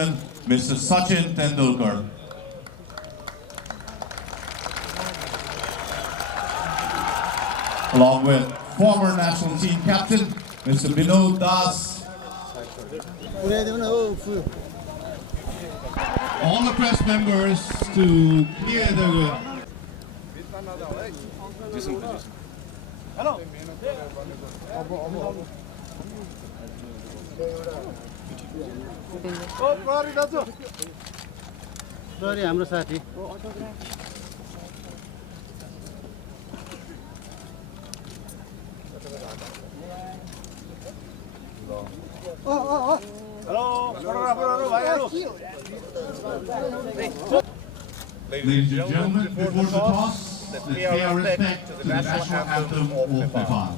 gentlemen, Mr. Sachin Tendulkar. Along with former national team captain, Mr. Binod Das. All the press members to clear the... Sorry, हाम्रो साथी Ladies and gentlemen, before the toss, let's pay our respect to the national anthem of Nepal.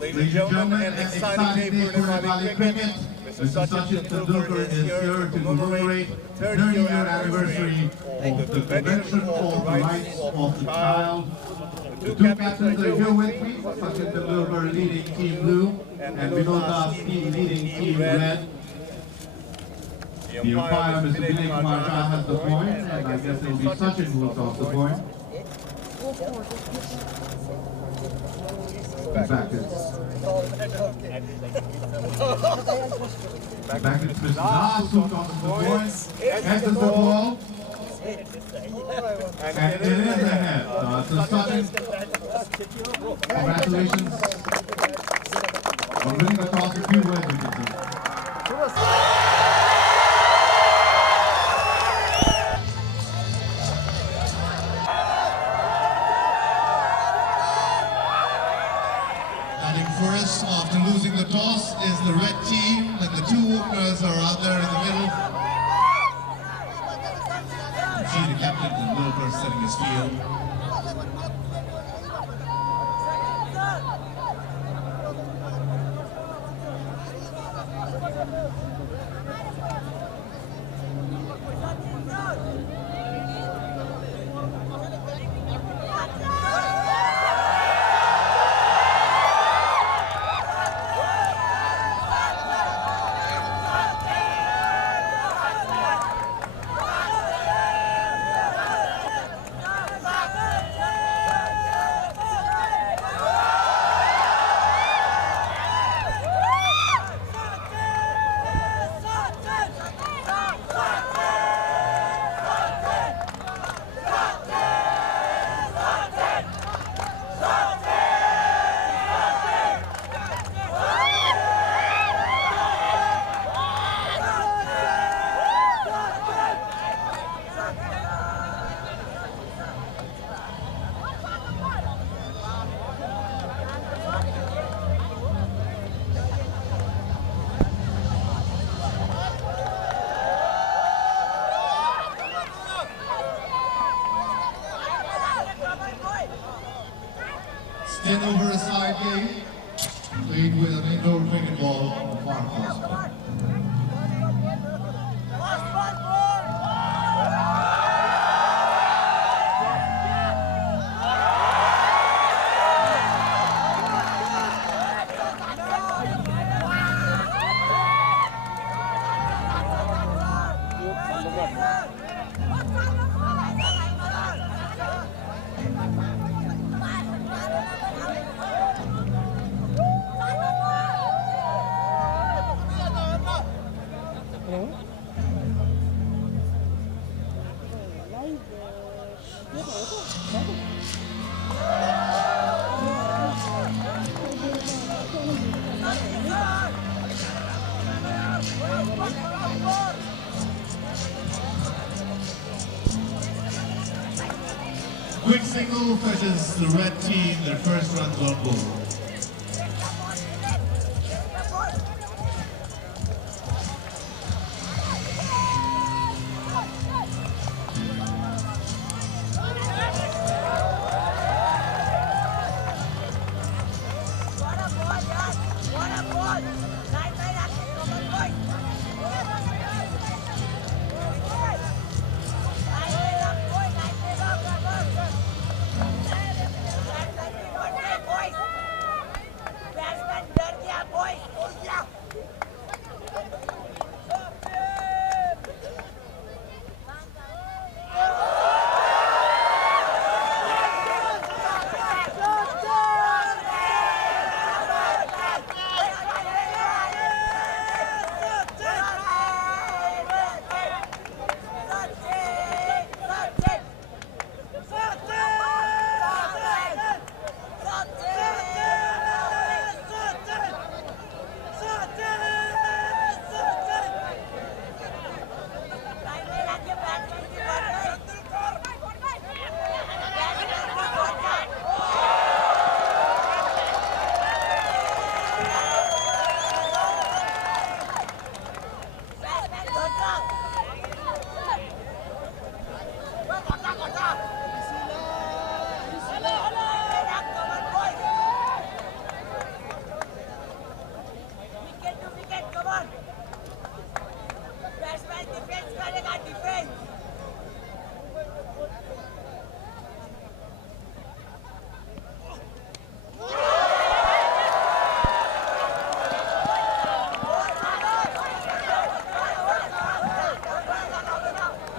Ladies and gentlemen, an exciting day for Nepali cricket. Mr. Sachin Tendulkar is here to commemorate 30-year anniversary of the Convention on the Rights of the Child. The two captains are here with me, Sachin Tendulkar leading Team Blue and Binod Das leading Team Red. The umpire, Mr. Vinay Kumar Shah, has the point, and I guess it will be Sachin who will toss the point. In fact, it's Mr. Das who tosses the point, enters the ball, and it is ahead. So Sachin, congratulations on winning the toss. A few words we can say. First, after losing the toss, is the red team, and the two openers are out there in the middle. You see the captain Tendulkar setting his field. Stand over a side game, played with an indoor cricket ball on the far cross. quick single fetches the red team their first runs on goal.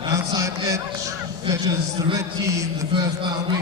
Outside edge fetches the red team the first boundary.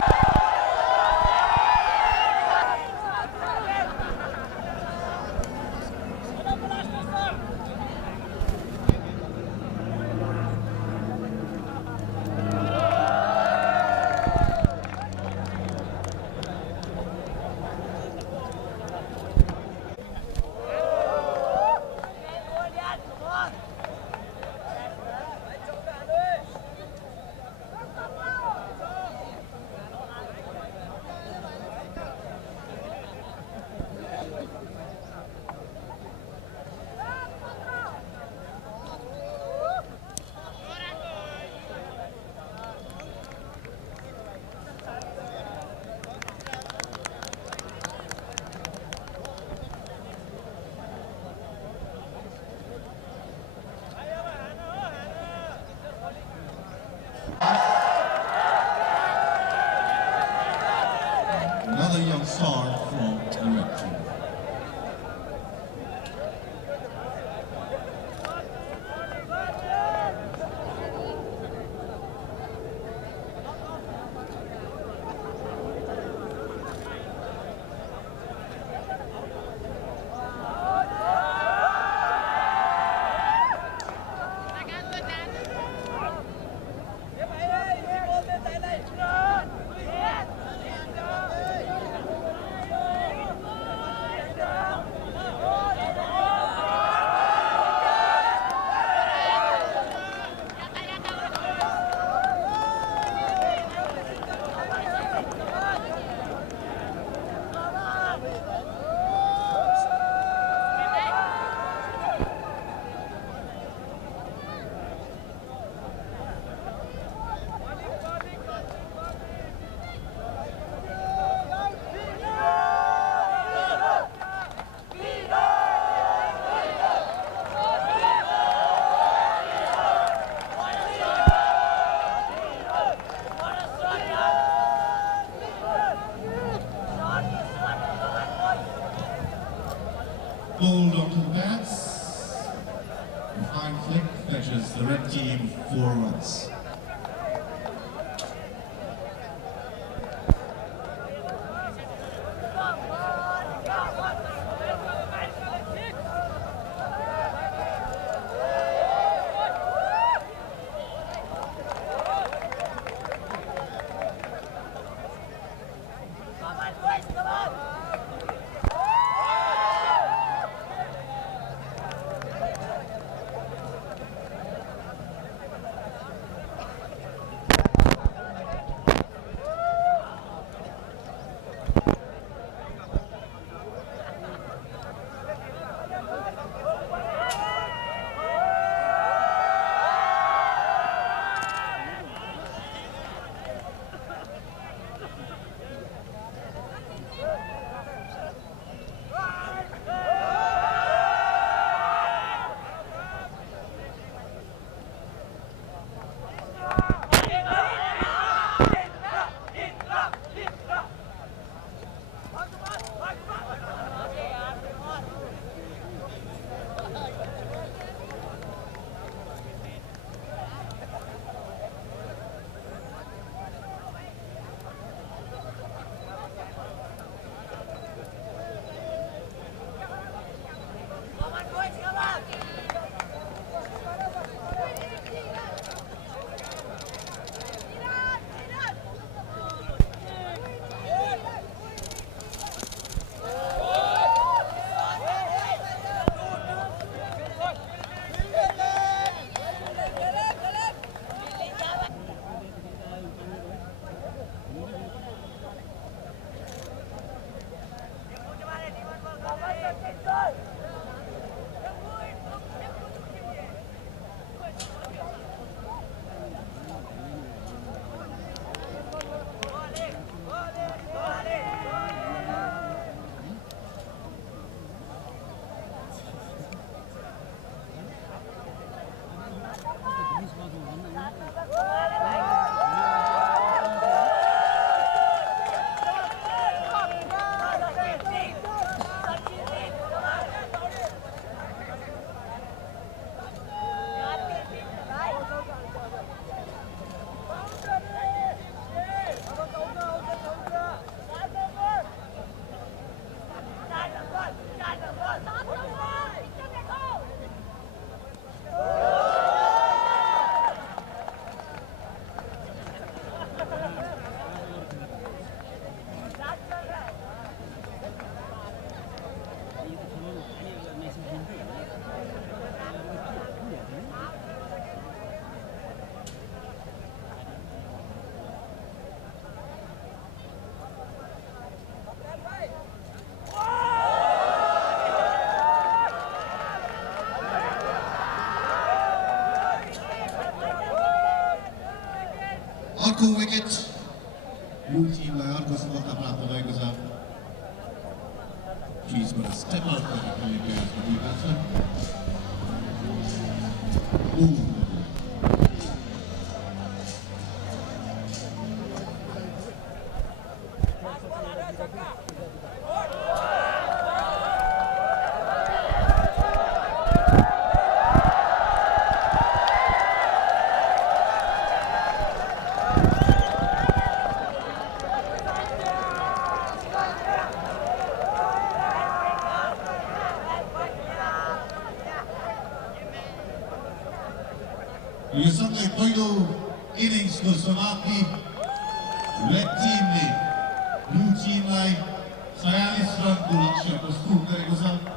Another young star from the red team. Hold onto the bats. A fine flick fetches the red team 4 runs. अर्को wicket blue टिमलाई अर्को सफलता प्राप्त भएको छ क्रिजबाट step out गरेर खेल्ने प्लेयर्सको दुईटा छ यो सँगै पहिलो इनिङ्सको समाप्ति रेड टिमले ब्लू टिमलाई 46 रनको लक्ष्य प्रस्तुत गरेको छ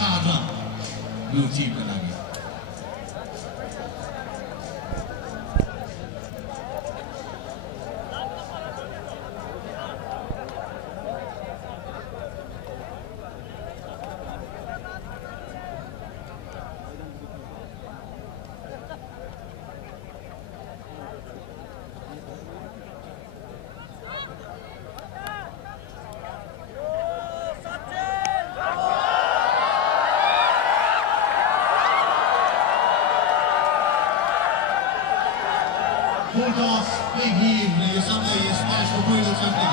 4 रन ब्लू टिमका लागि Full toss, big heave, यो सँगै स्म्यासको पहिलो छक्का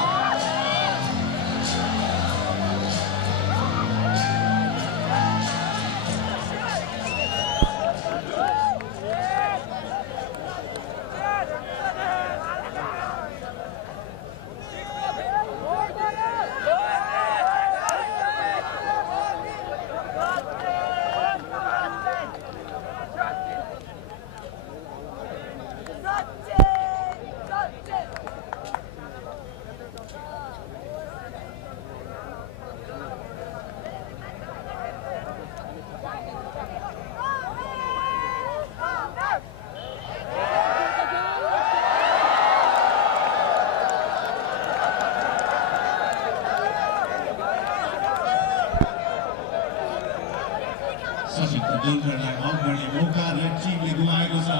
Sachin तेन्दुलकरलाई आउट गर्ने मौका रेड टिमले गुमाएको छ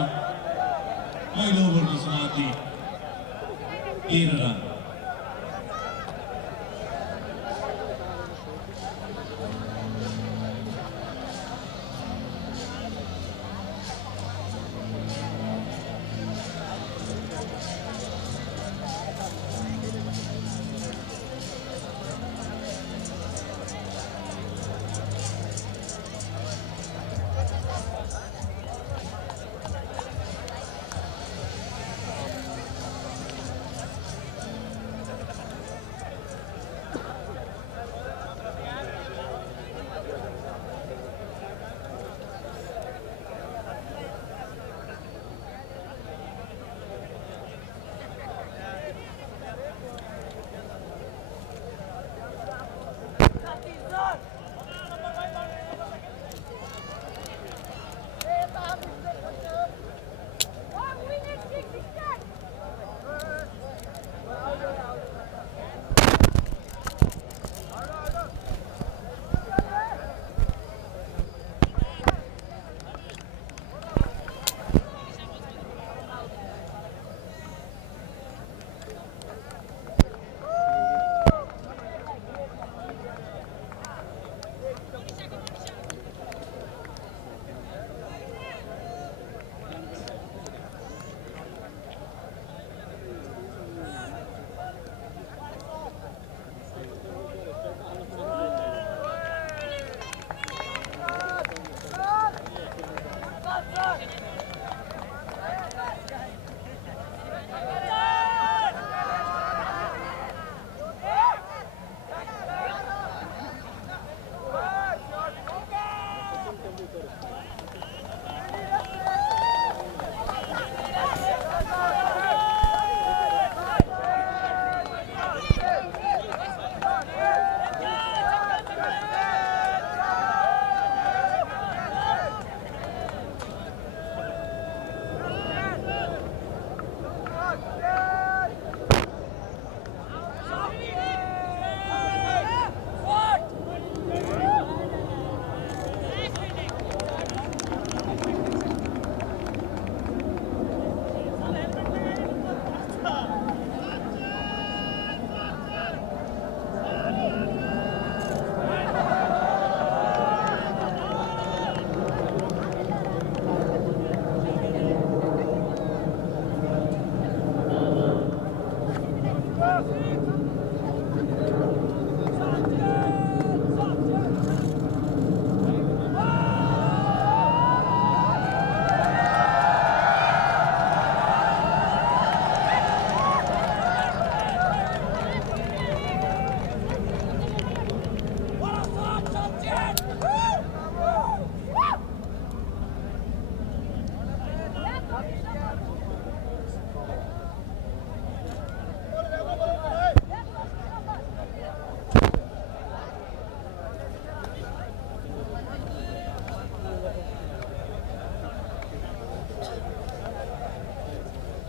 पहिलो ओभरको समाप्ति 13 रन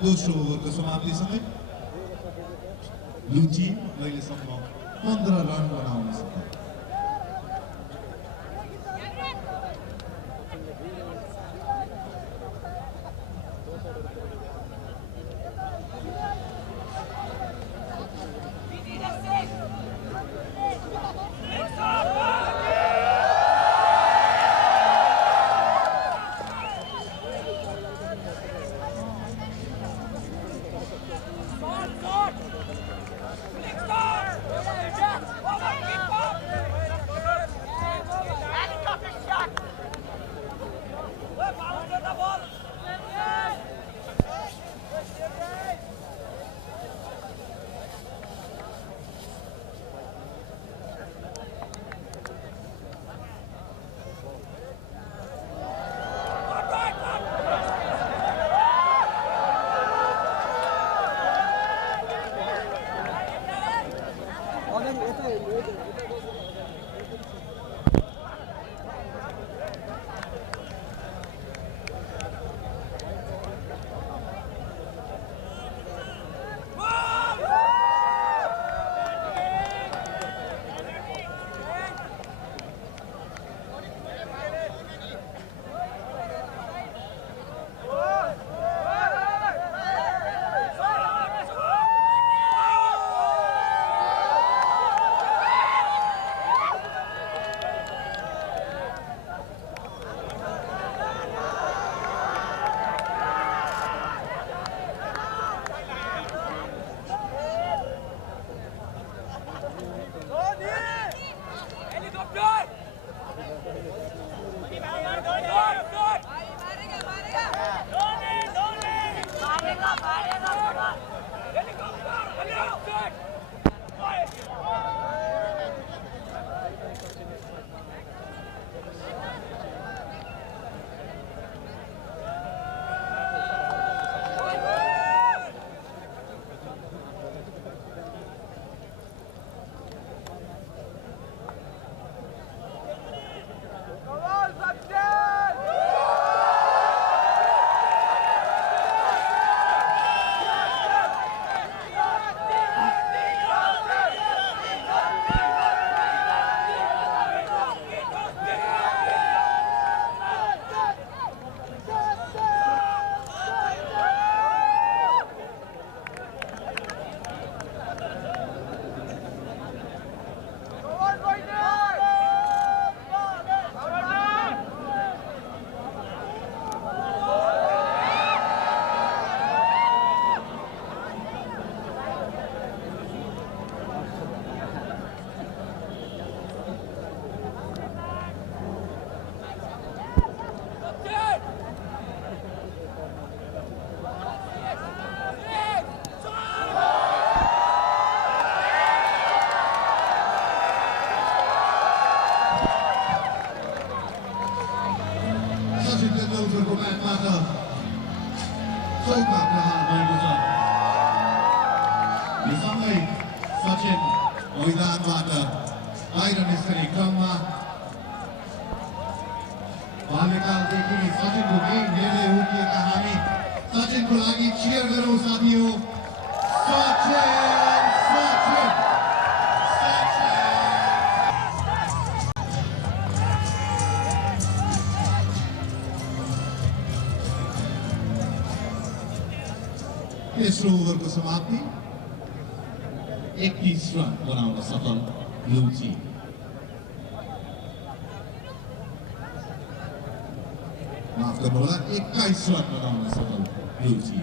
दोस्रो ओभरको समाप्तिसँगै लुची अहिलेसम्म 15 रन बनाउन सफल। Sachin Tendulkarको ब्याटबाट चौका प्रहार भएको छ। यो सँगै सचिन मैदानबाट बाहिर निस्कने क्रममा बाल्यकालदेखि सचिनको गेम हेर्दै हुर्किएका हामी सचिनको लागि चियर गरौँ साथीहो। सचिन सचिन तेस्रो ओभरको समाप्ति 31 रन बनाउन सफल लुची। माफ गर्नुहोला 21 रन बनाउन सफल लुची।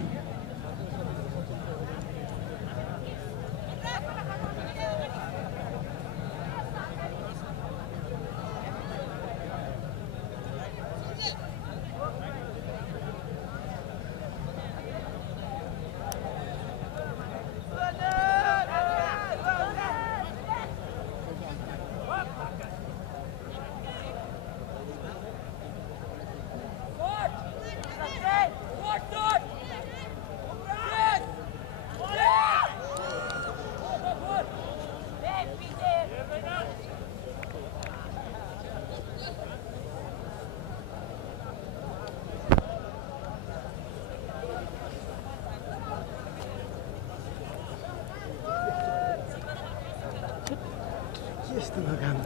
यस्तो काम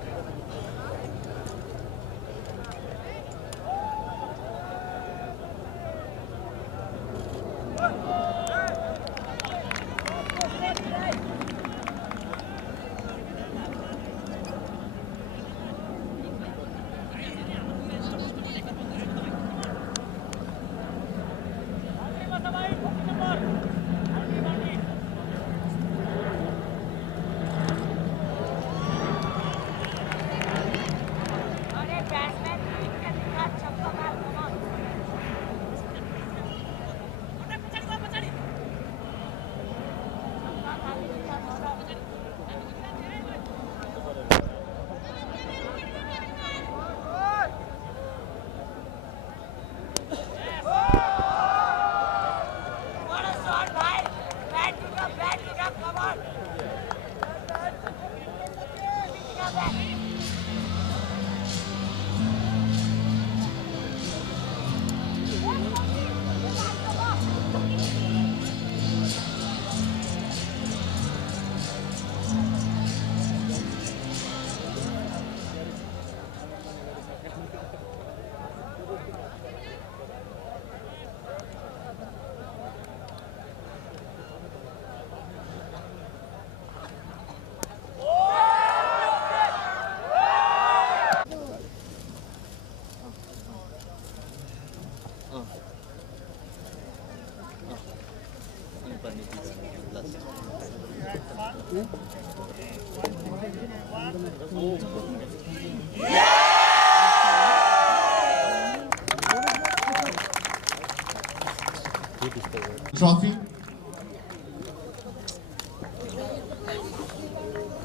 Trophy.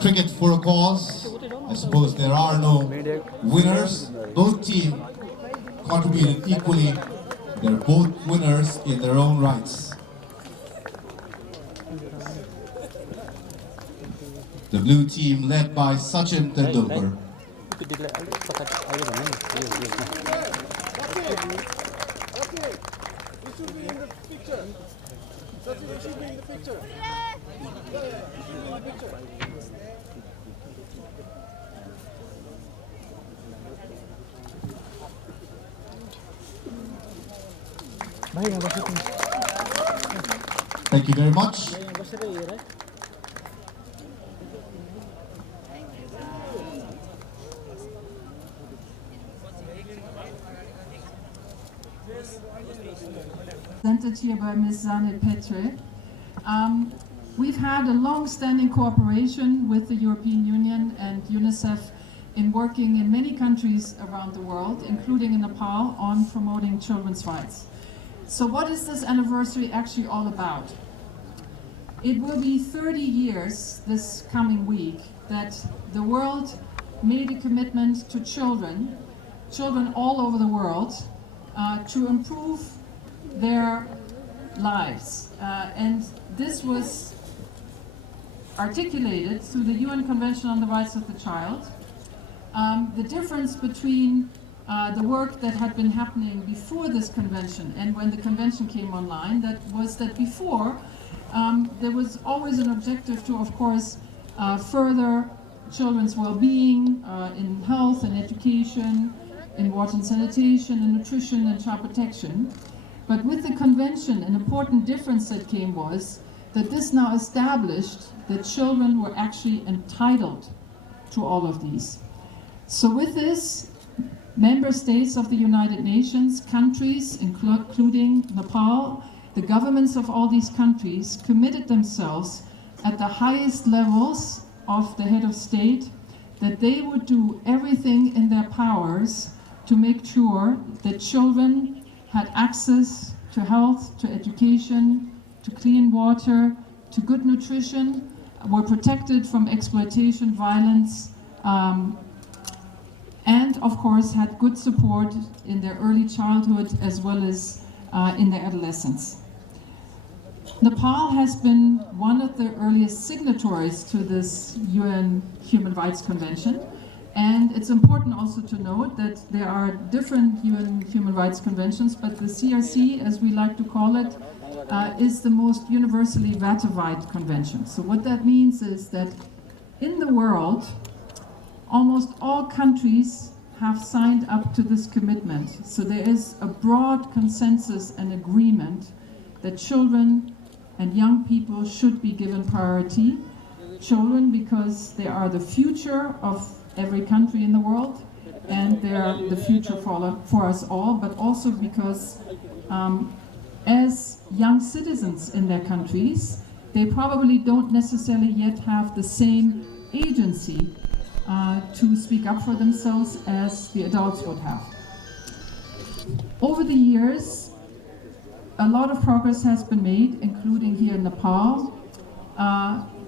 Cricket for a cause. I suppose there are no winners. Both teams contributed equally. They're both winners in their own rights. The blue team led by Sachin Tendulkar. Thank you very much. Presented here by Ms. Zanet Petre. We've had a long-standing cooperation with the European Union and UNICEF in working in many countries around the world, including in Nepal, on promoting children's rights. So what is this anniversary actually all about? It will be 30 years this coming week that the world made a commitment to children all over the world, to improve their lives. And this was articulated through the UN Convention on the Rights of the Child. The difference between the work that had been happening before this convention and when the convention came online, that before there was always an objective to, of course, further children's well-being in health and education, in water and sanitation, and nutrition and child protection. But with the convention, an important difference that came was that this now established that children were actually entitled to all of these. So with this, member states of the United Nations, countries, including Nepal, the governments of all these countries committed themselves at the highest levels of the head of state that they would do everything in their powers to make sure that children had access to health, to education, to clean water, to good nutrition, were protected from exploitation, violence, and of course had good support in their early childhood as well as in their adolescence. Nepal has been one of the earliest signatories to this UN Human Rights Convention, and it's important also to note that there are different UN Human Rights Conventions, but the CRC, as we like to call it, is the most universally ratified convention. So what that means is that in the world, almost all countries have signed up to this commitment. So there is a broad consensus and agreement that children and young people should be given priority. Children because they are the future of every country in the world, and they are the future for us all, but also because as young citizens in their countries, they probably don't necessarily yet have the same agency to speak up for themselves as the adults would have. Over the years, a lot of progress has been made, including here in Nepal.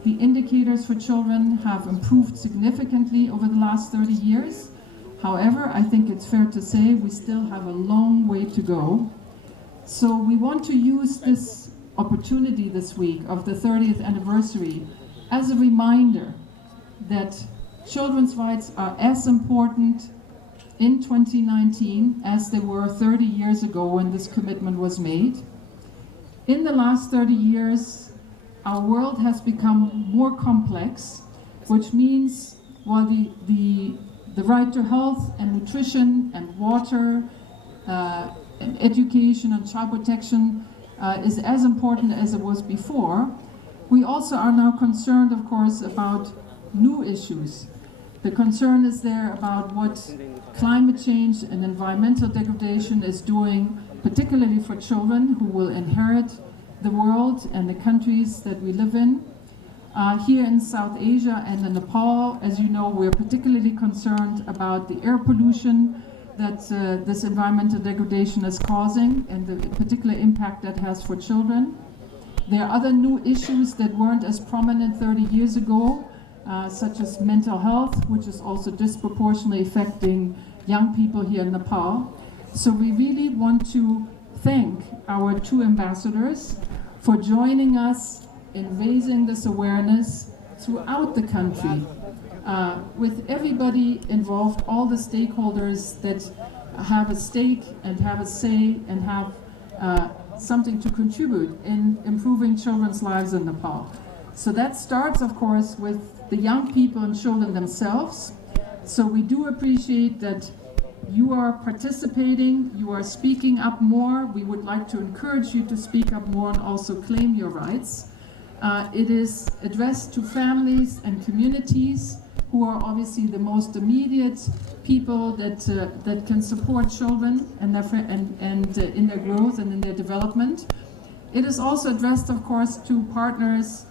The indicators for children have improved significantly over the last 30 years. However, I think it's fair to say we still have a long way to go. So we want to use this opportunity this week of the 30th anniversary as a reminder that children's rights are as important in 2019 as they were 30 years ago when this commitment was made. In the last 30 years, our world has become more complex, which means while the right to health and nutrition and water and education and child protection is as important as it was before, we also are now concerned, of course, about new issues. The concern is there about what climate change and environmental degradation is doing, particularly for children who will inherit the world and the countries that we live in. Here in South Asia and in Nepal, as you know, we're particularly concerned about the air pollution that this environmental degradation is causing and the particular impact that has for children. There are other new issues that weren't as prominent 30 years ago, such as mental health, which is also disproportionately affecting young people here in Nepal. So we really want to thank our two ambassadors for joining us in raising this awareness throughout the country, with everybody involved, all the stakeholders that have a stake and have a say and have something to contribute in improving children's lives in Nepal. So that starts, of course, with the young people and children themselves. So we do appreciate that you are participating, you are speaking up more. We would like to encourage you to speak up more and also claim your rights. It is addressed to families and communities who are obviously the most immediate people that can support children and in their growth and in their development. It is also addressed, of course, to partners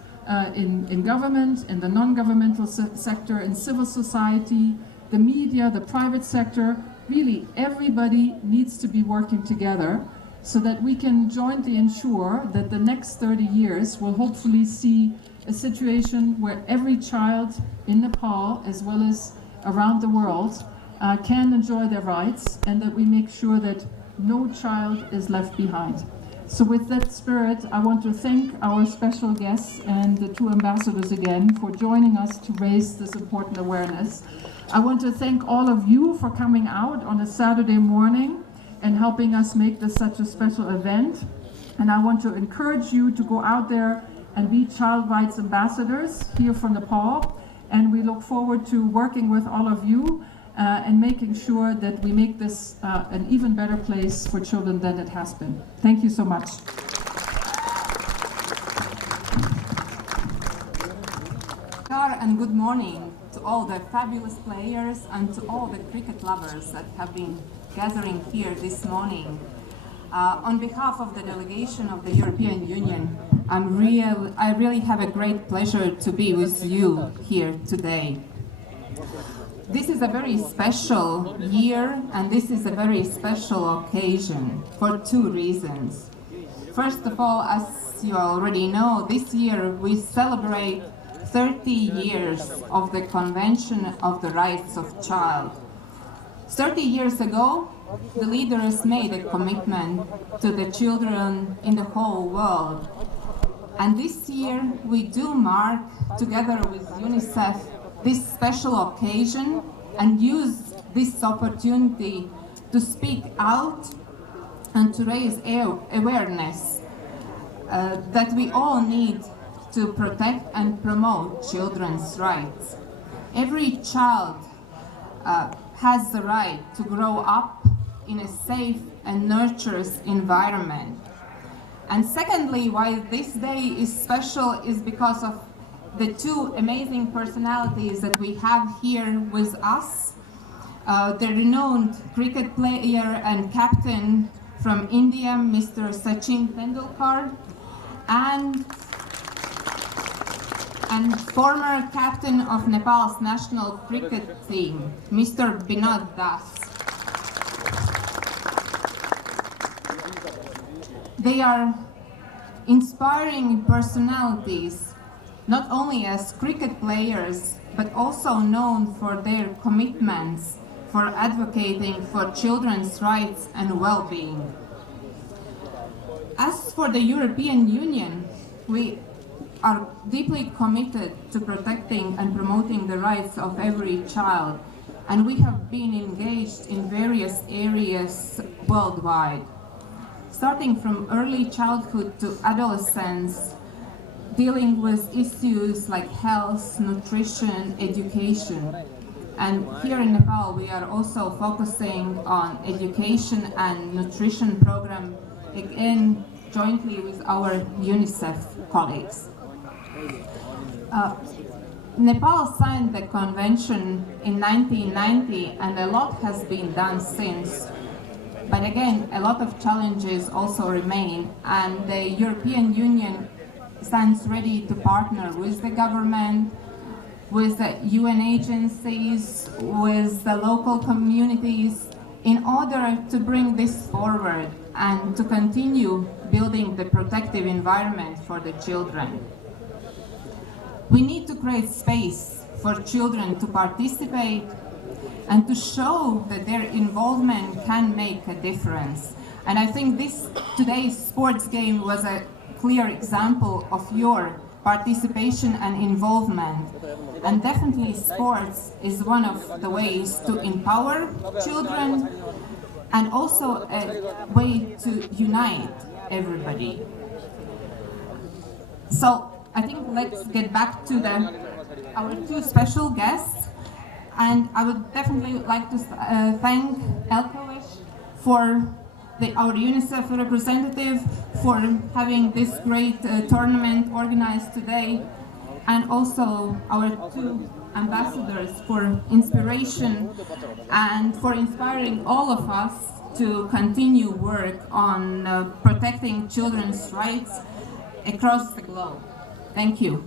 in government, in the non-governmental sector, in civil society, the media, the private sector. Really, everybody needs to be working together so that we can jointly ensure that the next 30 years will hopefully see a situation where every child in Nepal, as well as around the world, can enjoy their rights, and that we make sure that no child is left behind. So with that spirit, I want to thank our special guests and the two ambassadors again for joining us to raise this important awareness. I want to thank all of you for coming out on a Saturday morning and helping us make this such a special event. And I want to encourage you to go out there and be child rights ambassadors here from Nepal. And we look forward to working with all of you and making sure that we make this an even better place for children than it has been. Thank you so much. And good morning to all the fabulous players and to all the cricket lovers that have been gathering here this morning. On behalf of the delegation of the European Union, I really have a great pleasure to be with you here today. This is a very special year, and this is a very special occasion for two reasons. First of all, as you already know, this year we celebrate 30 years of the Convention of the Rights of Child. 30 years ago, the leaders made a commitment to the children in the whole world. And this year we do mark, together with UNICEF, this special occasion and use this opportunity to speak out and to raise awareness that we all need to protect and promote children's rights. Every child has the right to grow up in a safe and nurturous environment. And secondly, why this day is special is because of the two amazing personalities that we have here with us. The renowned cricket player and captain from India, Mr. Sachin Tendulkar, and former captain of Nepal's national cricket team, Mr. Binod Das. They are inspiring personalities, not only as cricket players, but also known for their commitments for advocating for children's rights and well-being. As for the European Union, we are deeply committed to protecting and promoting the rights of every child, and we have been engaged in various areas worldwide, starting from early childhood to adolescence, dealing with issues like health, nutrition, education. And here in Nepal, we are also focusing on education and nutrition program, again, jointly with our UNICEF colleagues. Nepal signed the convention in 1990, and a lot has been done since. But again, a lot of challenges also remain, and the European Union stands ready to partner with the government, with the UN agencies, with the local communities, in order to bring this forward and to continue building the protective environment for the children. We need to create space for children to participate and to show that their involvement can make a difference. And I think today's sports game was a clear example of your participation and involvement. And definitely sports is one of the ways to empower children and also a way to unite everybody. So I think let's get back to our two special guests. And I would definitely like to thank Elkovish for our UNICEF representative for having this great tournament organized today, and also our two ambassadors for inspiration and for inspiring all of us to continue work on protecting children's rights across the globe. Thank you.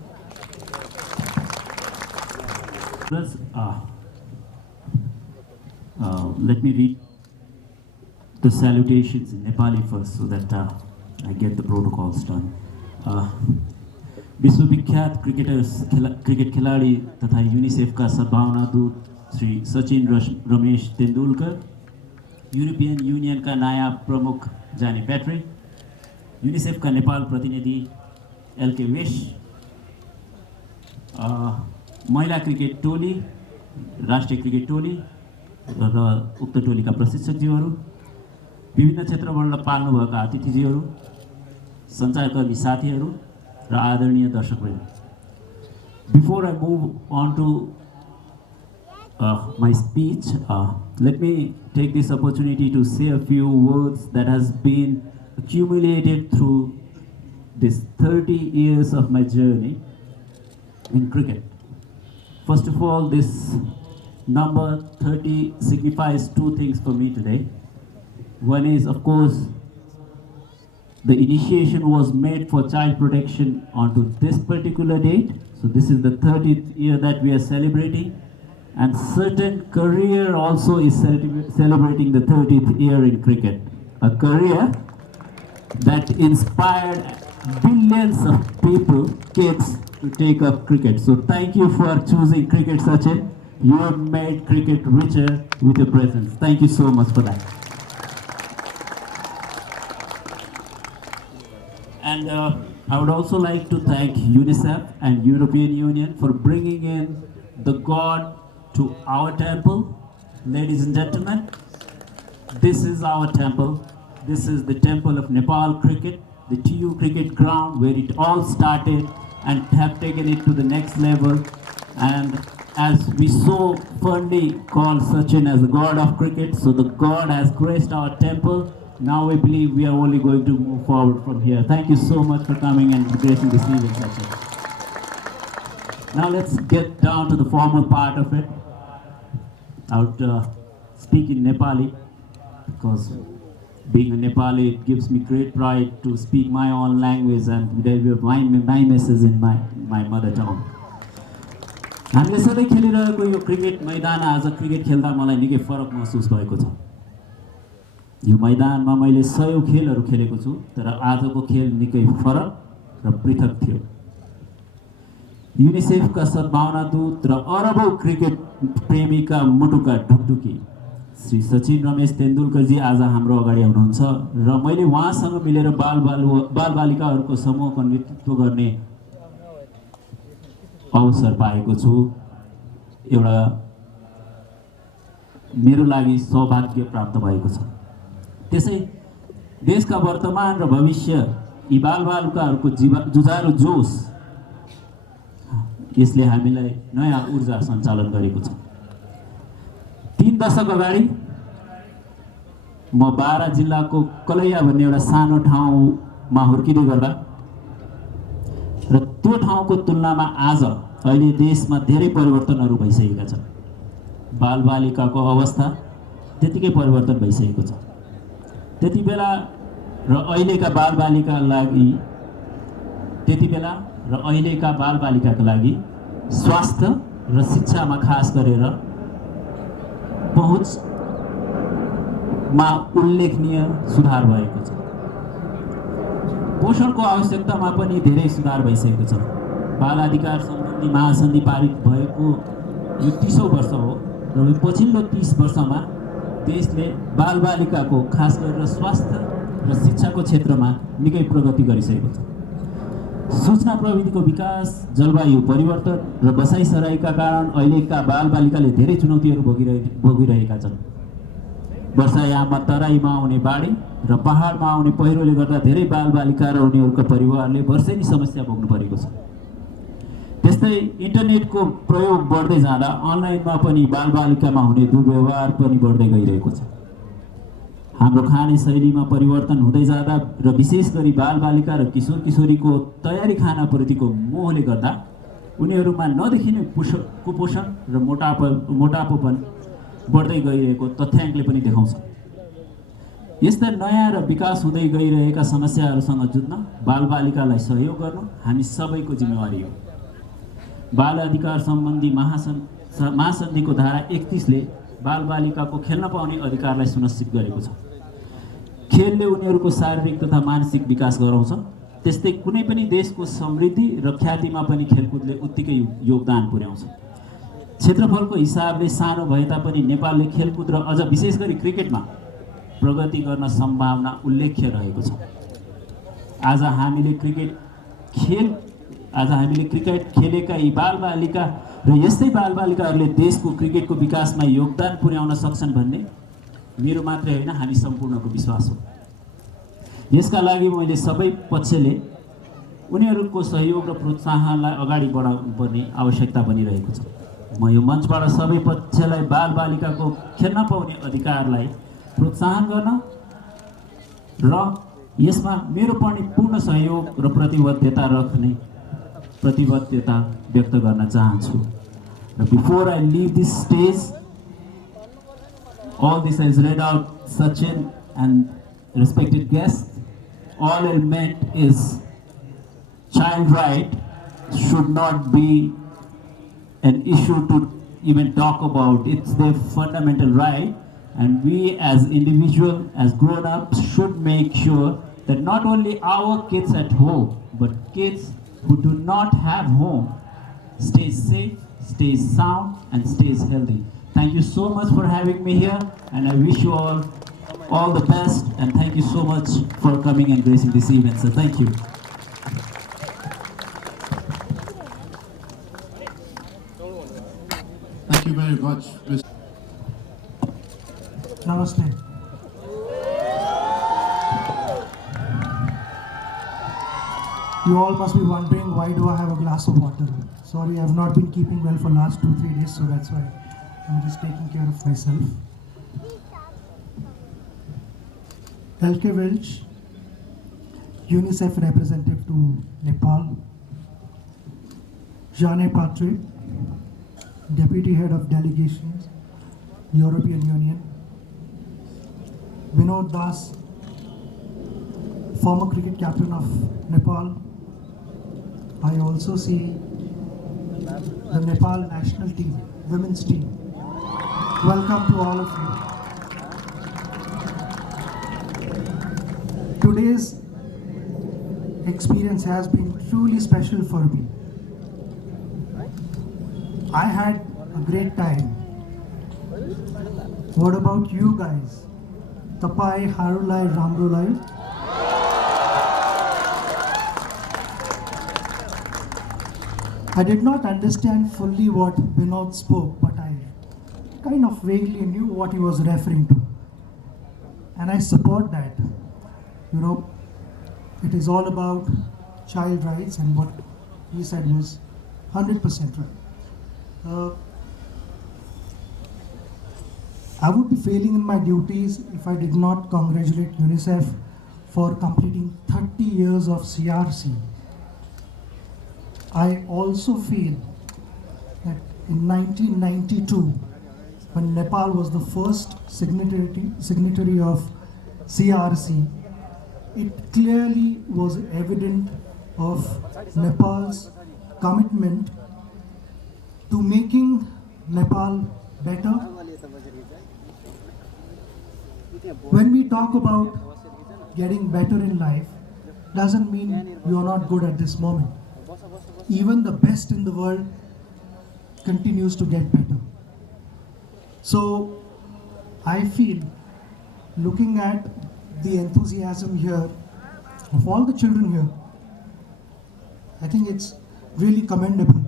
Let me read the salutations in Nepali first so that I get the protocols done. विश्वविख्यात cricket खिलाडी तथा यूनिसेफका सद्भावना दूत Shri Sachin Ramesh Tendulkar, European युनियनका नयाँ प्रमुख जानी Patrick, यूनिसेफका Nepal प्रतिनिधि LK वेश, महिला क्रिकेट टोली, राष्ट्रिय क्रिकेट टोली र उक्त टोलीका प्रशिक्षकज्यूहरू, विभिन्न क्षेत्रबाट पाल्नुभएका अतिथिज्यूहरू, सञ्चारकर्मी साथीहरू र आदरणीय दर्शकवृन्द. Before I move on to my speech, let me take this opportunity to say a few words that has been accumulated through this 30 years of my journey in cricket. First of all, this number 30 signifies two things for me today. One is, of course, the initiation was made for child protection onto this particular date. So this is the 30th year that we are celebrating. And certain career also is celebrating the 30th year in cricket. A career that inspired billions of people, kids, to take up cricket. So thank you for choosing cricket, Sachin. You have made cricket richer with your presence. Thank you so much for that. And I would also like to thank UNICEF and European Union for bringing in the God to our temple. Ladies and gentlemen, this is our temple. This is the temple of Nepal cricket, the TU cricket ground where it all started and have taken it to the next level. And as we so fondly call Sachin as the god of cricket, so the god has graced our temple. Now we believe we are only going to move forward from here. Thank you so much for coming and gracing this event, Sachin. Now let's get down to the formal part of it. I would speak in Nepali because being a Nepali, it gives me great pride to speak my own language and deliver my message in my mother tongue. हामीले सधैँ खेलिरहेको यो cricket मैदान आज cricket खेल्दा मलाई निकै फरक महसुस भएको छ। यो मैदानमा मैले 100 खेलहरू खेलेको छु, तर आजको खेल निकै फरक र पृथक थियो। युनिसेफका सद्भावना दूत र अरबौं क्रिकेट प्रेमीका मुटुका ढुकढुकी श्री सचिन रमेश तेन्दुलकरजी आज हाम्रो अगाडि हुनुहुन्छ र मैले उहाँसँग मिलेर बालबालिकाहरूको समूहको नेतृत्व गर्ने अवसर पाएको छु। एउटा मेरो लागि सौभाग्य प्राप्त भएको छ। त्यसै देशका वर्तमान र भविष्य यी बालबालिकाहरूको जुझारु जोश यसले हामीलाई नयाँ ऊर्जा सञ्चालन गरेको छ। 3 दशक अगाडि म बारा जिल्लाको कलैया भन्ने एउटा सानो ठाउँमा हुर्किँदै गर्दा र त्यो ठाउँको तुलनामा आज अहिले देशमा धेरै परिवर्तनहरू भइसकेका छन्। बालबालिकाको अवस्था त्यतिकै परिवर्तन भइसकेको छ। त्यति बेला र अहिलेका बालबालिकाका लागि स्वास्थ्य र शिक्षामा खास गरेर पहुँचमा उल्लेखनीय सुधार भएको छ। पोषणको आवश्यकतामा पनि धेरै सुधार भइसकेको छ। बाल अधिकार सम्बन्धी महासन्धि पारित भएको यो 30औं वर्ष हो र पछिल्लो 30 वर्षमा देशले बालबालिकाको खास गरेर स्वास्थ्य र शिक्षाको क्षेत्रमा निकै प्रगति गरिसकेको छ। सूचना प्रविधिको विकास, जलवायु परिवर्तन र बसाइसराईका कारण अहिलेका बालबालिकाले धेरै चुनौतीहरू भोगिरहेका छन्। वर्षायाममा तराईमा आउने बाढी र पहाडमा आउने पहिरोले गर्दा धेरै बालबालिका र उनीहरूका परिवारले वर्षेनी समस्या भोग्नु परेको छ। त्यस्तै इन्टरनेटको प्रयोग बढ्दै जाँदा अनलाइनमा पनि बालबालिकामा हुने दुर्व्यवहार पनि बढ्दै गइरहेको छ। हाम्रो खाने शैलीमा परिवर्तन हुँदै जाँदा र विशेष गरी बालबालिका र किशोर किशोरीको तयारी खानाप्रतिको मोहले गर्दा उनीहरूमा नदेखिने कुपोषण र मोटापोपन बढ्दै गइरहेको तथ्याङ्कले पनि देखाउँछ। यस्ता नयाँ र विकास हुँदै गइरहेका समस्याहरूसँग जुझ्न बालबालिकालाई सहयोग गर्नु हामी सबैको जिम्मेवारी हो। बाल अधिकार सम्बन्धी महासन्धिको धारा 31 ले बालबालिकाको खेल्न पाउने अधिकारलाई सुनिश्चित गरेको छ। खेलले उनीहरूको शारीरिक तथा मानसिक विकास गराउँछ। त्यस्तै कुनै पनि देशको समृद्धि र ख्यातिमा पनि खेलकुदले उत्तिकै योगदान पुर्याउँछ। क्षेत्रफलको हिसाबले सानो भए तापनि नेपालले खेलकुद र अझ विशेष गरी क्रिकेटमा प्रगति गर्न सम्भावना उल्लेख्य रहेको छ। आज हामीले क्रिकेट खेलेका यी बालबालिका र यस्तै बालबालिकाहरूले देशको क्रिकेटको विकासमा योगदान पुर्याउन सक्छन् भन्ने मेरो मात्रै होइन, हामी सम्पूर्णको विश्वास हो। यसका लागि मैले सबै पक्षले उनीहरूको सहयोग र प्रोत्साहनलाई अगाडि बढाउनु पर्ने आवश्यकता बनिरहेको छ। म यो मञ्चबाट सबै पक्षलाई बालबालिकाको खेल्न पाउने अधिकारलाई प्रोत्साहन गर्न र यसमा मेरो पनि पूर्ण सहयोग र प्रतिबद्धता व्यक्त गर्न चाहन्छु। Before I leave this stage, all this is read out, Sachin and respected guests, all I meant is child right should not be an issue to even talk about. It's their fundamental right, and we as individuals, as grown-ups, should make sure that not only our kids at home, but kids who do not have home stays safe, stays sound, and stays healthy. Thank you so much for having me here, and I wish you all the best, and thank you so much for coming and gracing this event. So thank you. Thank you very much, Mr. Namaste. You all must be wondering, why do I have a glass of water? Sorry, I've not been keeping well for last 2-3 days, so that's why I'm just taking care of myself. Elke Welch, UNICEF representative to Nepal. Jane Patre, Deputy Head of Delegations, European Union. Vinod Das, former cricket captain of Nepal. I also see the Nepal national team, women's team. Welcome to all of you. Today's experience has been truly special for me. I had a great time. What about you guys? Tapai Harulai Ramrulai? I did not understand fully what Vinod spoke, but I kind of vaguely knew what he was referring to. And I support that. You know, it is all about child rights, and what he said was 100% right. I would be failing in my duties if I did not congratulate UNICEF for completing 30 years of CRC. I also feel that in 1992, when Nepal was the first signatory of CRC, it clearly was evident of Nepal's commitment to making Nepal better. When we talk about getting better in life, doesn't mean you are not good at this moment. Even the best in the world continues to get better. So I feel, looking at the enthusiasm here of all the children here, I think it's really commendable,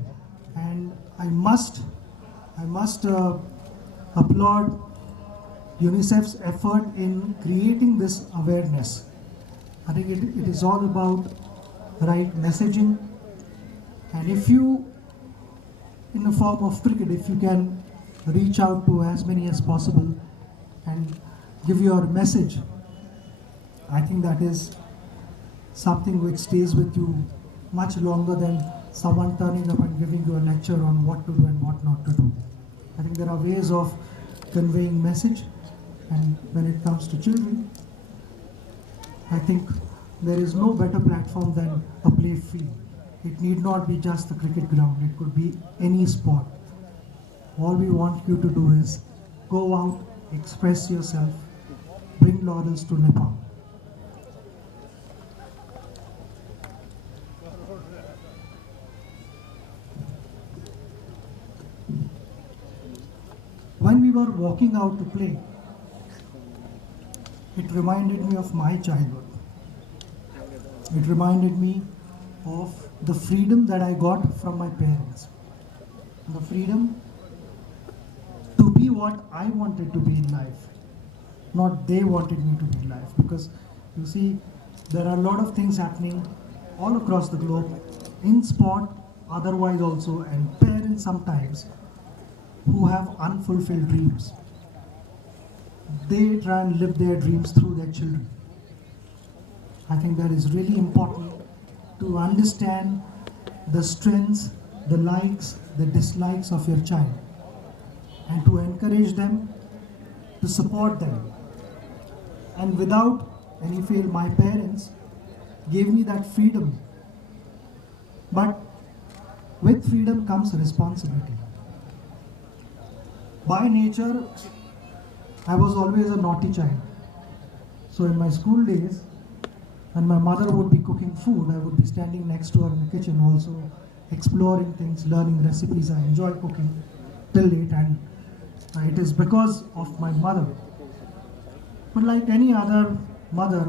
and I must applaud UNICEF's effort in creating this awareness. I think it is all about right messaging. And if you, in the form of cricket, if you can reach out to as many as possible and give your message, I think that is something which stays with you much longer than someone turning up and giving you a lecture on what to do and what not to do. I think there are ways of conveying message, and when it comes to children, I think there is no better platform than a play field. It need not be just the cricket ground, it could be any sport. All we want you to do is go out, express yourself, bring laurels to Nepal. When we were walking out to play, it reminded me of my childhood. It reminded me of the freedom that I got from my parents. The freedom to be what I wanted to be in life, not they wanted me to be in life. Because you see, there are a lot of things happening all across the globe, in sport, otherwise also, and parents sometimes who have unfulfilled dreams. They try and live their dreams through their children. I think that is really important to understand the strengths, the likes, the dislikes of your child, and to encourage them, to support them. And without any fail, my parents gave me that freedom. But with freedom comes responsibility. By nature, I was always a naughty child. So in my school days, when my mother would be cooking food, I would be standing next to her in the kitchen, also exploring things, learning recipes. I enjoy cooking till late, and it is because of my mother. But like any other mother,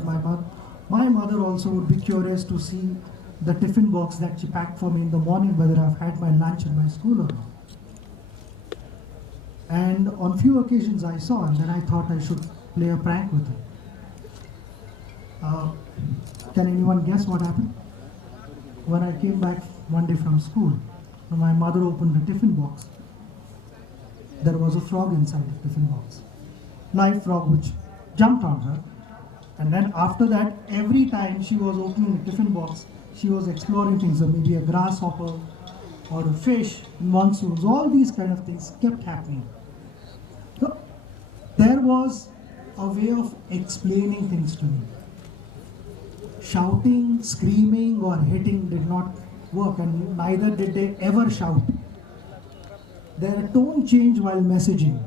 my mother also would be curious to see the tiffin box that she packed for me in the morning, whether I've had my lunch in my school or not. And on few occasions I saw, and then I thought I should play a prank with her. Can anyone guess what happened? when I came back one day from school, my mother opened the tiffin box. There was a frog inside the tiffin box. Live frog which jumped on her. And then after that, every time she was opening the tiffin box, she was exploring things, or maybe a grasshopper or a fish, monsoons, all these kind of things kept happening. So there was a way of explaining things to me. Shouting, screaming or hitting did not work, and neither did they ever shout. Their tone changed while messaging,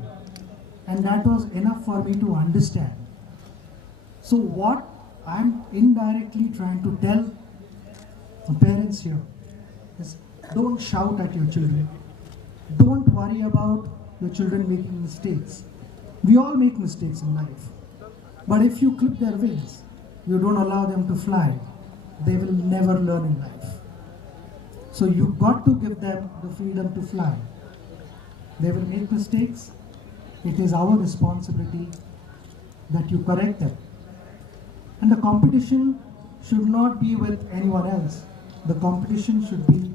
and that was enough for me to understand. So what I'm indirectly trying to tell the parents here is, don't shout at your children. Don't worry about your children making mistakes. We all make mistakes in life. But if you clip their wings, you don't allow them to fly, they will never learn in life. So you've got to give them the freedom to fly. They will make mistakes. It is our responsibility that you correct them. And the competition should not be with anyone else. The competition should be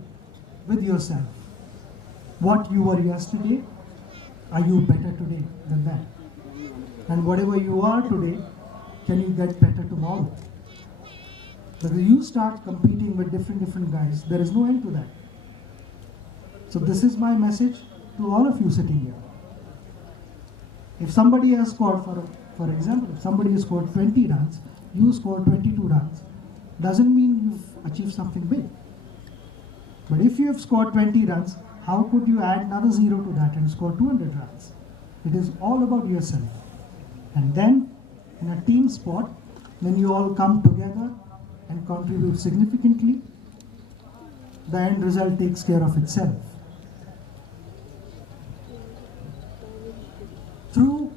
with yourself. What you were yesterday, are you better today than that? And whatever you are today, can you get better tomorrow? Because you start competing with different guys, there is no end to that. So this is my message to all of you sitting here. If somebody has scored, for example, if somebody has scored 20 runs, you scored 22 runs, doesn't mean you've achieved something big. But if you have scored 20 runs, how could you add another 0 to that and score 200 runs? It is all about yourself. And then, in a team sport, when you all come together and contribute significantly, the end result takes care of itself. Through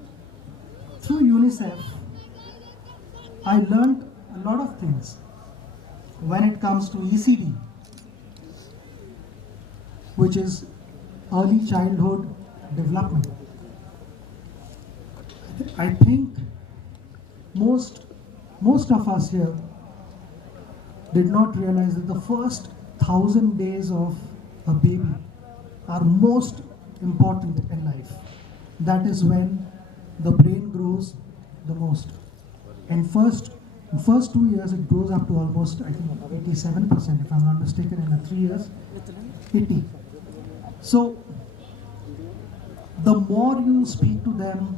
UNICEF, I learned a lot of things when it comes to ECD, which is early childhood development. I think most of us here did not realize that the first 1,000 days of a baby are most important in life. That is when the brain grows the most. In first 2 years, it grows up to almost, I think, 87%, if I'm not mistaken, in the 3 years, 80. So, the more you speak to them,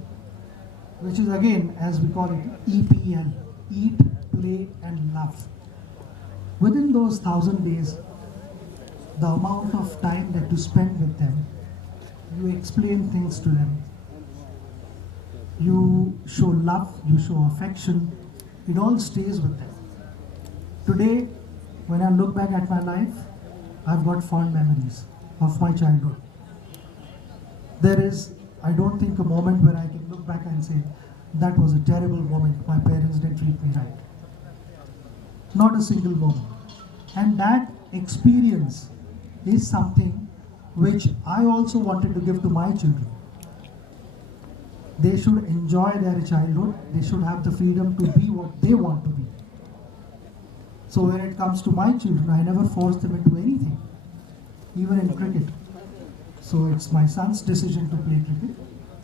which is again, as we call it, EPL, eat, play and love. Within those 1,000 days, the amount of time that you spend with them, you explain things to them, you show love, you show affection, it all stays with them. Today, when I look back at my life, I've got fond memories of my childhood. There is, I don't think, a moment where I can look back and say, that was a terrible moment, my parents didn't treat me right. Not a single moment. And that experience is something which I also wanted to give to my children. They should enjoy their childhood, they should have the freedom to be what they want to be. So when it comes to my children, I never force them into anything, even in cricket. So it's my son's decision to play cricket.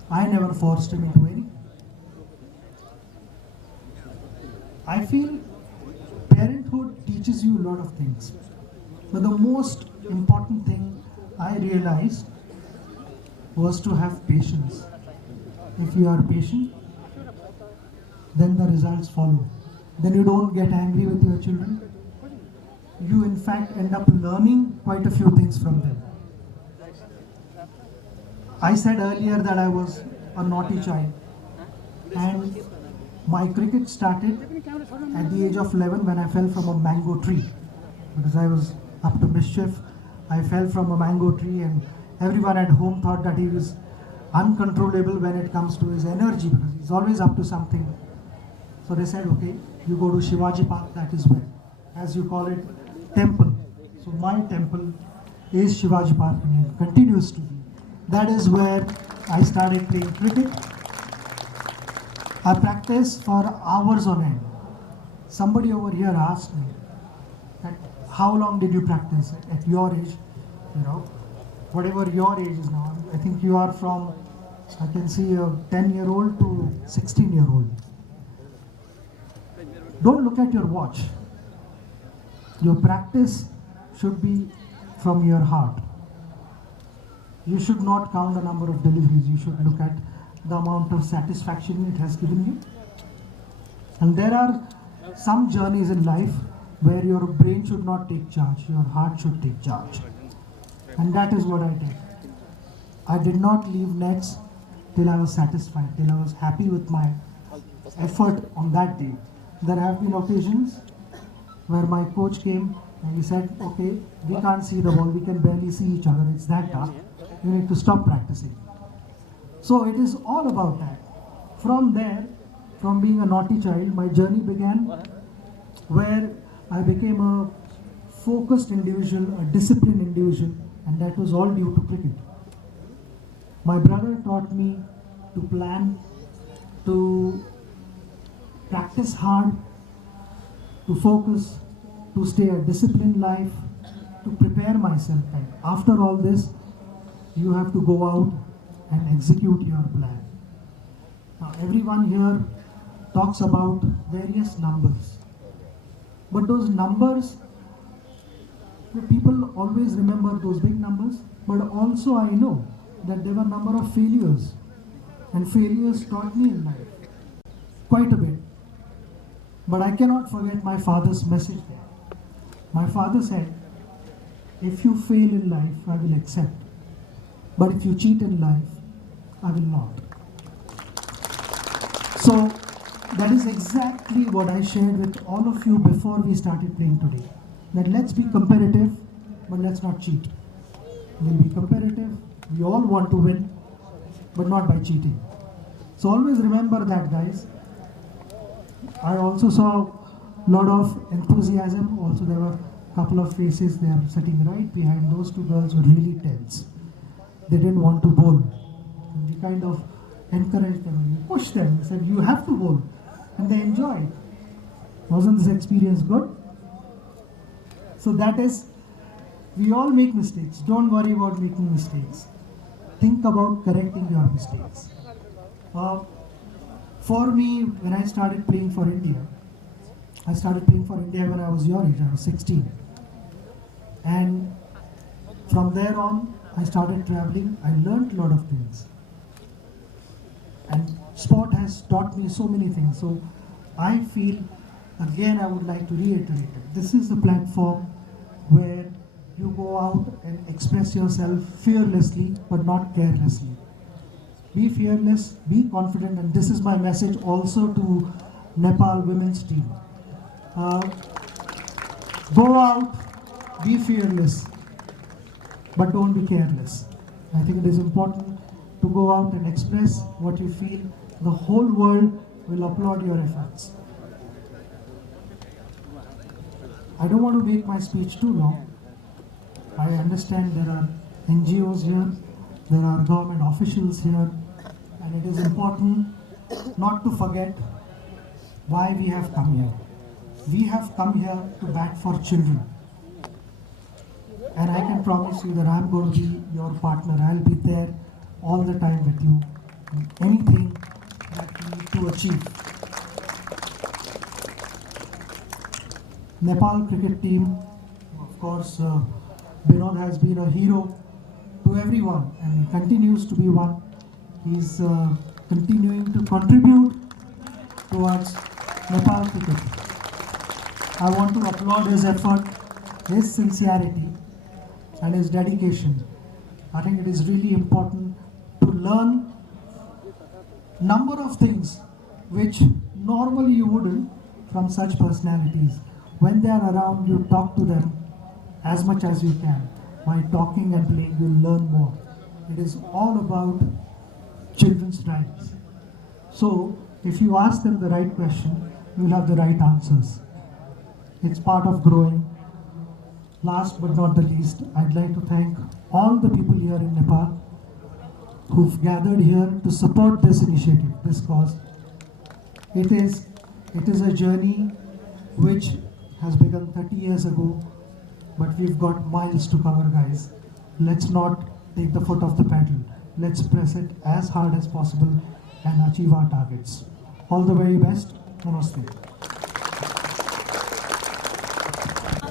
I never forced him into anything. I feel parenthood teaches you a lot of things. But the most important thing I realized was to have patience. If you are patient, then the results follow. Then you don't get angry with your children. You in fact end up learning quite a few things from them. I said earlier that I was a naughty child, and my cricket started at the age of 11 when I fell from a mango tree. Because I was up to mischief, I fell from a mango tree, and everyone at home thought that he was uncontrollable when it comes to his energy, because he's always up to something. So they said, okay, you go to Shivaji Park, that is where, as you call it, temple. So my temple is Shivaji Park and it continues to be. That is where I started playing cricket. I practiced for hours on end. Somebody over here asked me that how long did you practice at your age? You know, whatever your age is now. I think you are from, I can see a 10-year-old to 16-year-old. Don't look at your watch. Your practice should be from your heart. You should not count the number of deliveries. You should look at the amount of satisfaction it has given you. And there are some journeys in life where your brain should not take charge, your heart should take charge. And that is what I did. I did not leave nets till I was satisfied, till I was happy with my effort on that day. There have been occasions where my coach came and he said, okay, we can't see the ball, we can barely see each other, it's that dark, you need to stop practicing. So it is all about that. From there, from being a naughty child, my journey began where I became a focused individual, a disciplined individual, and that was all due to cricket. My brother taught me to plan, to practice hard, to focus, to stay a disciplined life, to prepare myself. And after all this, you have to go out and execute your plan. Now, everyone here talks about various numbers. But those numbers, the people always remember those big numbers, but also I know that there were a number of failures. And failures taught me in life quite a bit. But I cannot forget my father's message there. My father said, if you fail in life, I will accept. But if you cheat in life, I will not. So that is exactly what I shared with all of you before we started playing today. That let's be competitive, but let's not cheat. We'll be competitive, we all want to win, but not by cheating. So always remember that, guys. I also saw a lot of enthusiasm. Also there were a couple of faces there sitting right behind. Those two girls were really tense. They didn't want to bowl. And we kind of encouraged them, we pushed them, we said you have to bowl. And they enjoyed. Wasn't this experience good? So that is, we all make mistakes. Don't worry about making mistakes. Think about correcting your mistakes. For me, when I started playing for India, I started playing for India when I was your age, I was 16. And from there on, I started traveling. I learned a lot of things. And sport has taught me so many things. So I feel, again, I would like to reiterate it. This is the platform where you go out and express yourself fearlessly, but not carelessly. Be fearless, be confident, and this is my message also to Nepal women's team. Go out, be fearless, but don't be careless. I think it is important to go out and express what you feel. The whole world will applaud your efforts. I don't want to make my speech too long. I understand there are NGOs here, there are government officials here, and it is important not to forget why we have come here. We have come here to bat for children. And I can promise you that I'm going to be your partner. I'll be there all the time with you in anything that you need to achieve. Nepal cricket team, of course, Binod has been a hero to everyone and continues to be one. He's continuing to contribute towards Nepal cricket. I want to applaud his effort, his sincerity, and his dedication. I think it is really important to learn number of things which normally you wouldn't from such personalities. When they are around, you talk to them as much as you can. By talking and playing, you'll learn more. It is all about children's rights. So, if you ask them the right question, you'll have the right answers. It's part of growing. Last but not the least, I'd like to thank all the people here in Nepal who've gathered here to support this initiative, this cause. It is a journey which has begun 30 years ago, but we've got miles to cover, guys. Let's not take the foot off the pedal. Let's press it as hard as possible and achieve our targets. All the very best. Namaste.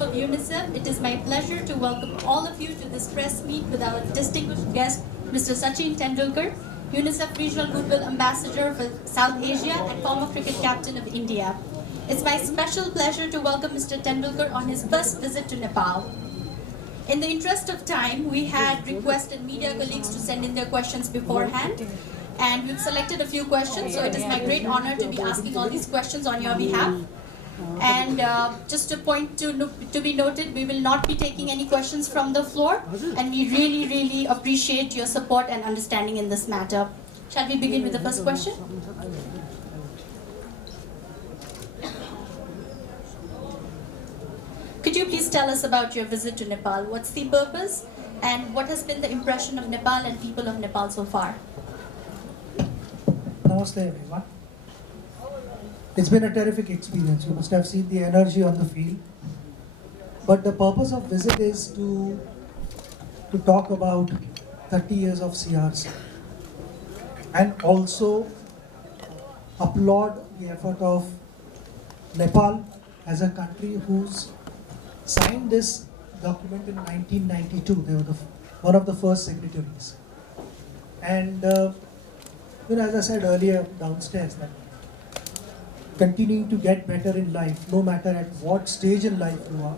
Of UNICEF, it is my pleasure to welcome all of you to this press meet with our distinguished guest, Mr. Sachin Tendulkar, UNICEF Regional Goodwill Ambassador for South Asia and former cricket captain of India. It's my special pleasure to welcome Mr. Tendulkar on his first visit to Nepal. In the interest of time, we had requested media colleagues to send in their questions beforehand, and we've selected a few questions, so it is my great honor to be asking all these questions on your behalf. And just a point to be noted, we will not be taking any questions from the floor, and we really, really appreciate your support and understanding in this matter. Shall we begin with the first question? Could you please tell us about your visit to Nepal? What's the purpose, and what has been the impression of Nepal and people of Nepal so far? Namaste, everyone. It's been a terrific experience. You must have seen the energy on the field. But the purpose of visit is to talk about 30 years of CRC and also applaud the effort of Nepal as a country who's signed this document in 1992. They were one of the first signatories. And as I said earlier downstairs, that continuing to get better in life, no matter at what stage in life you are,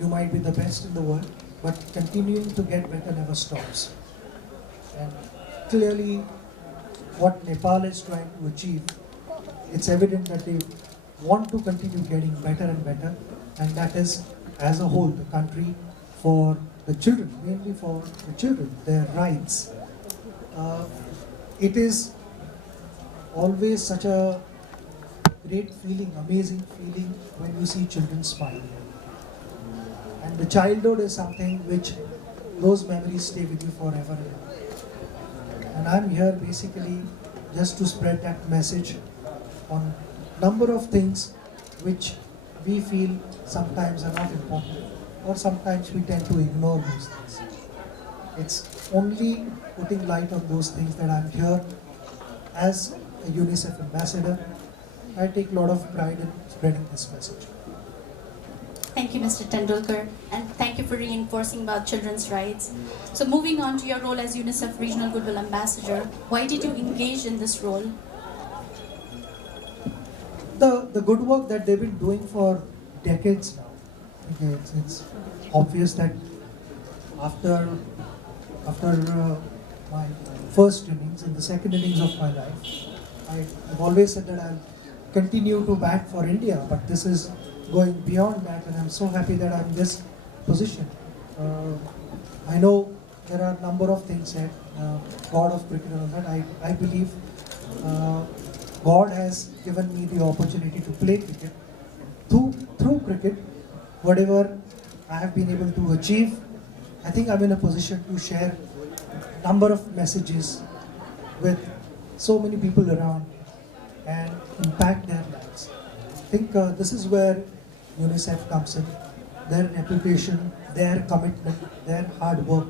you might be the best in the world, but continuing to get better never stops. And clearly, what Nepal is trying to achieve, it's evident that they want to continue getting better and better, and that is, as a whole, the country for the children, mainly for the children, their rights. It is always such a great feeling, amazing feeling when you see children smile. And the childhood is something which those memories stay with you forever. And I'm here basically just to spread that message on number of things which we feel sometimes are not important, or sometimes we tend to ignore those things. It's only putting light on those things that I'm here as a UNICEF ambassador. I take a lot of pride in spreading this message. Thank you, Mr. Tendulkar, and thank you for reinforcing about children's rights. So moving on to your role as UNICEF Regional Goodwill Ambassador, why did you engage in this role? The good work that they've been doing for decades now. Okay, it's obvious that after my first innings, in the second innings of my life, I've always said that I'll continue to bat for India, but this is going beyond that, and I'm so happy that I'm in this position. I know there are a number of things said, God of cricket and all that. I believe God has given me the opportunity to play cricket. Through cricket, whatever I have been able to achieve, I think I'm in a position to share a number of messages with so many people around and impact their lives. I think this is where UNICEF comes in. Their reputation, their commitment, their hard work,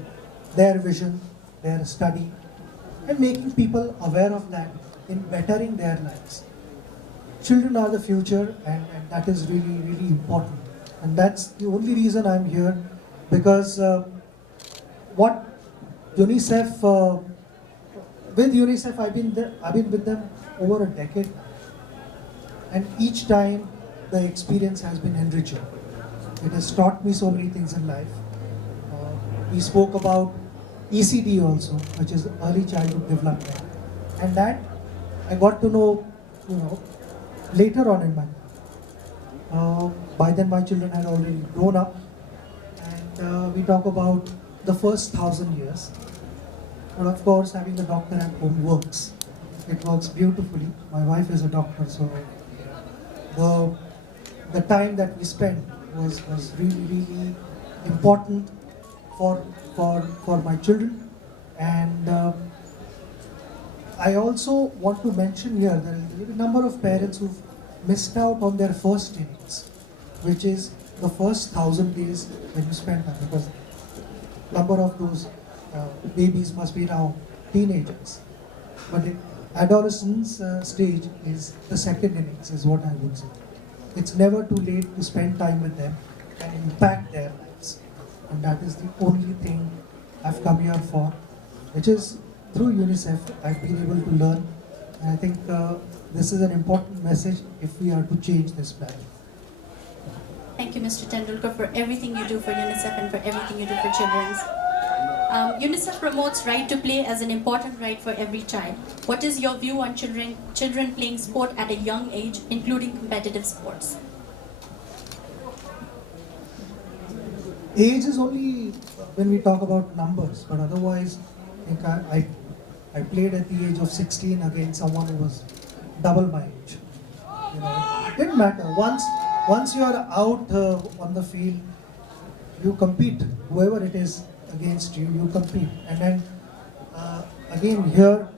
their vision, their study, and making people aware of that in bettering their lives. Children are the future, and that is really, really important. And that's the only reason I'm here, because what UNICEF, with UNICEF, I've been with them over a decade, and each time the experience has been enriching. It has taught me so many things in life. We spoke about ECD also, which is early childhood development, and that I got to know, later on in my life. By then my children had already grown up, and we talk about the first 1,000 years. But of course, having a doctor at home works. It works beautifully. My wife is a doctor, so the time that we spent was really, really important for my children. And I also want to mention here there is a number of parents who've missed out on their first innings, which is the first 1,000 days when you spend time, because number of those babies must be now teenagers. But the adolescence stage is the second innings, is what I would say. It's never too late to spend time with them and impact their lives. And that is the only thing I've come here for, which is through UNICEF I've been able to learn. And I think this is an important message if we are to change this planet. Thank you, Mr. Tendulkar, for everything you do for UNICEF and for everything you do for children. UNICEF promotes right to play as an important right for every child. What is your view on children playing sport at a young age, including competitive sports? Age is only when we talk about numbers, but otherwise, I played at the age of 16 against someone who was double my age. You know, it didn't matter. Once you are out on the field, you compete. Whoever it is against you, you compete. And then again here,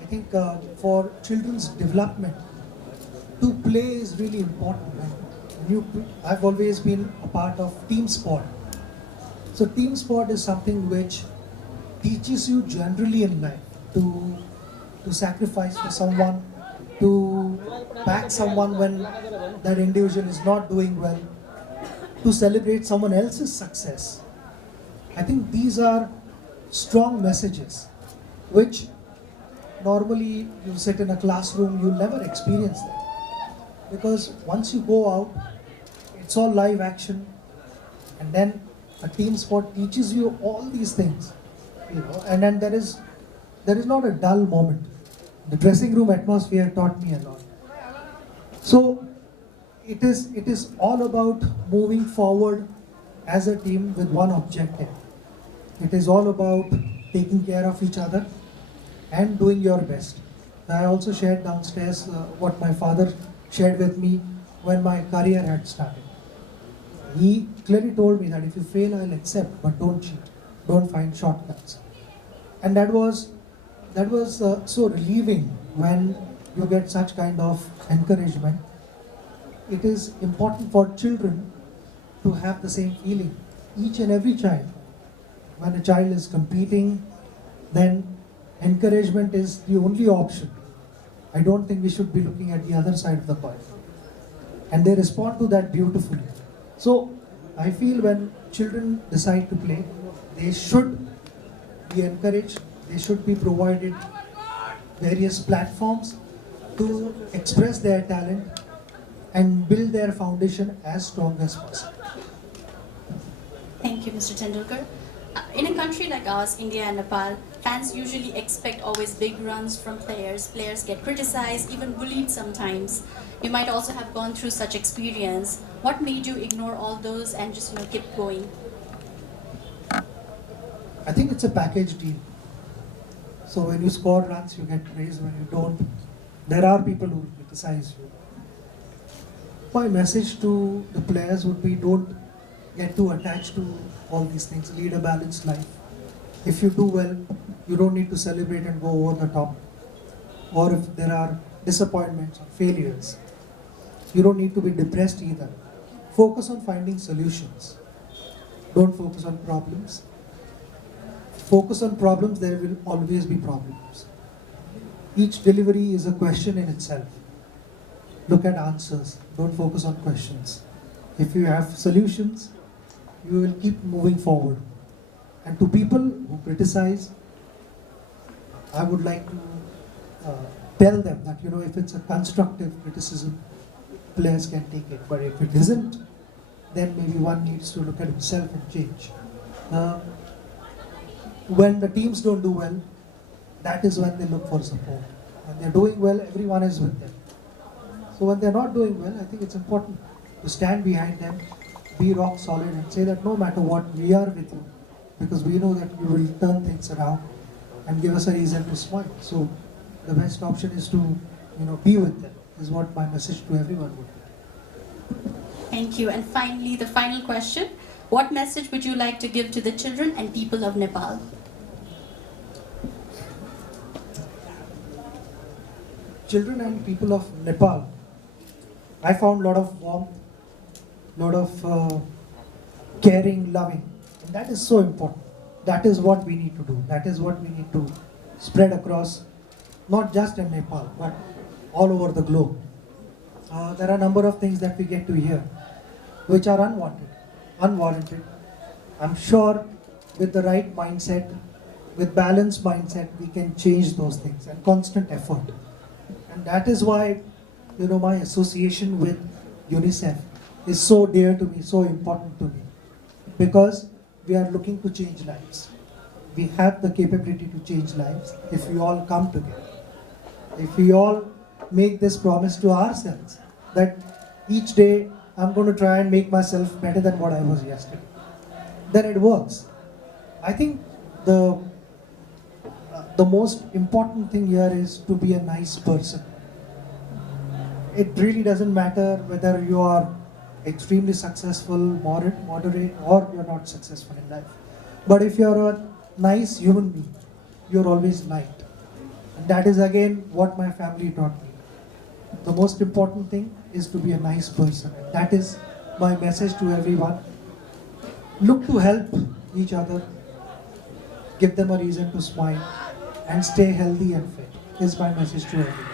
I think for children's development, to play is really important. I've always been a part of team sport. So team sport is something which teaches you generally in life to sacrifice for someone, to back someone when that individual is not doing well, to celebrate someone else's success. I think these are strong messages which normally you sit in a classroom, you'll never experience that. Because once you go out, it's all live action, and then a team sport teaches you all these things, you know, and then there is not a dull moment. The dressing room atmosphere taught me a lot. So it is all about moving forward as a team with one objective. It is all about taking care of each other and doing your best. I also shared downstairs what my father shared with me when my career had started. He clearly told me that if you fail, I'll accept, but don't cheat, don't find shortcuts. And that was so relieving when you get such kind of encouragement. It is important for children to have the same feeling. Each and every child, when a child is competing, then encouragement is the only option. I don't think we should be looking at the other side of the coin. And they respond to that beautifully. So I feel when children decide to play, they should be encouraged, they should be provided various platforms to express their talent and build their foundation as strong as possible. Thank you, Mr. Tendulkar. In a country like ours, India and Nepal, fans usually expect always big runs from players. Players get criticized, even bullied sometimes. You might also have gone through such experience. What made you ignore all those and just keep going? I think it's a package deal. So when you score runs, you get praise. When you don't, there are people who criticize you. My message to the players would be, don't get too attached to all these things. Lead a balanced life. If you do well, you don't need to celebrate and go over the top. Or if there are disappointments or failures, you don't need to be depressed either. Focus on finding solutions. Don't focus on problems. Focus on problems, there will always be problems. Each delivery is a question in itself. Look at answers, don't focus on questions. If you have solutions, you will keep moving forward. And to people who criticize, I would like to tell them that, if it's a constructive criticism, players can take it. But if it isn't, then maybe one needs to look at himself and change. When the teams don't do well, that is when they look for support. When they're doing well, everyone is with them. So when they're not doing well, I think it's important to stand behind them, be rock solid and say that no matter what, we are with you. Because we know that you will turn things around and give us a reason to smile. So the best option is to, be with them, is what my message to everyone would be. Thank you. And finally, the final question. What message would you like to give to the children and people of Nepal? Children and people of Nepal, I found a lot of warmth, lot of caring, loving. And that is so important. That is what we need to do. That is what we need to spread across, not just in Nepal, but all over the globe. There are a number of things that we get to hear which are unwanted, unwarranted. I'm sure with the right mindset, with balanced mindset, we can change those things, and constant effort. And that is why, my association with UNICEF is so dear to me, so important to me, because we are looking to change lives. We have the capability to change lives if we all come together. If we all make this promise to ourselves that each day I'm going to try and make myself better than what I was yesterday, then it works. I think the most important thing here is to be a nice person. It really doesn't matter whether you are extremely successful, moderate, or you're not successful in life. But if you're a nice human being, you're always liked. And that is again what my family taught me. The most important thing is to be a nice person. And that is my message to everyone. Look to help each other, give them a reason to smile, and stay healthy and fit is my message to everyone.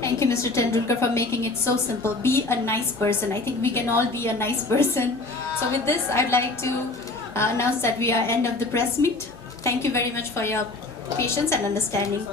Thank you, Mr. Tendulkar, for making it so simple. Be a nice person. I think we can all be a nice person. So with this, I'd like to announce that we are end of the press meet. Thank you very much for your patience and understanding.